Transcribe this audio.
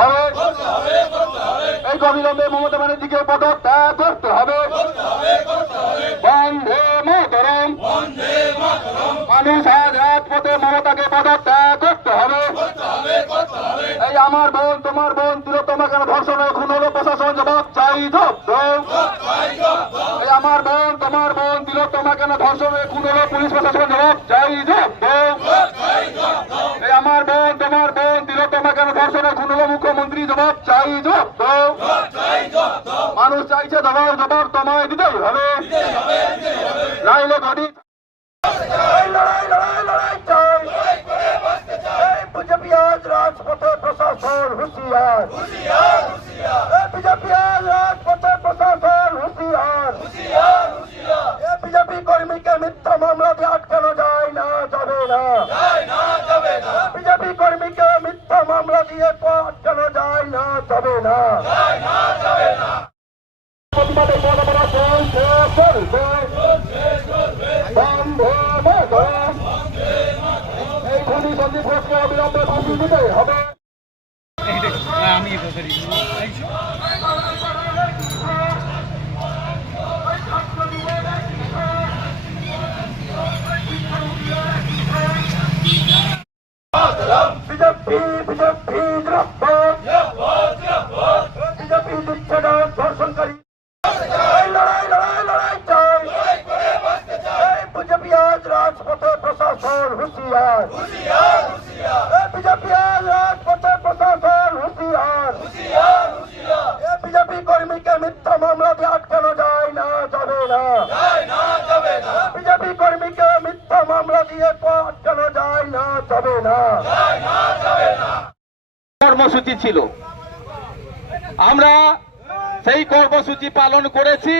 হবে। এই অবিলম্বে মমতা ব্যানার্জিকে পদত্যাগ করতে হবে। বন্ধে মাতরম। মানুষ আজ রাজপথে মমতাকে পদত্যাগ করতে হবে। এই আমার বোন, তোমার বোন তিলোত্তমা কেন ধর্ষণ খুন হলো প্রশাসন, জবাব চাই জব্দ এই আমার বোন, তোমার বোন তিলোত্তমা কেন ধর্ষণ খুন হলো পুলিশ প্রশাসন, জবাব চাই এই আমার বোন তোমার বোন তিলোত্তমা কেন ধর্ষণ ও খুন হলো মুখ্যমন্ত্রী জবাব চাই জব্দ মানুষ চাইছে জবাব জবাব তোমায় দিতেই হবে। নাইলে ঘটি রাজপথে প্রশাসন রাজপথে প্রশাসন হুঁশিয়ার। বিজেপি কর্মীকে মিথ্যা মামলা দিয়ে আটকানো যায় না, যাবে না। মিথ্যা মামলা দিয়ে তো আটকানো যায় না, তবে না। প্রতিবাদে চলছে চলবে বন্ধ এই খুনি হবে। আমি বিজেপি দিচ্ছে না ধর্ষণকারী লড়াই লড়াই লড়াই চাই বিজেপি আজ রাজপথে প্রশাসন হুঁশিয়ার বিজেপি আজ রাজপথে প্রশাসন হুঁশিয়ার এই বিজেপি কর্মীকে মিথ্যা মামলা দিয়ে আটকানো যায় না যাবে না বিজেপি কর্মীকে মিথ্যা মামলা দিয়ে আটকানো যায় না? যাবে না। কর্মসূচি ছিল। আমরা সেই কর্মসূচি পালন করেছি।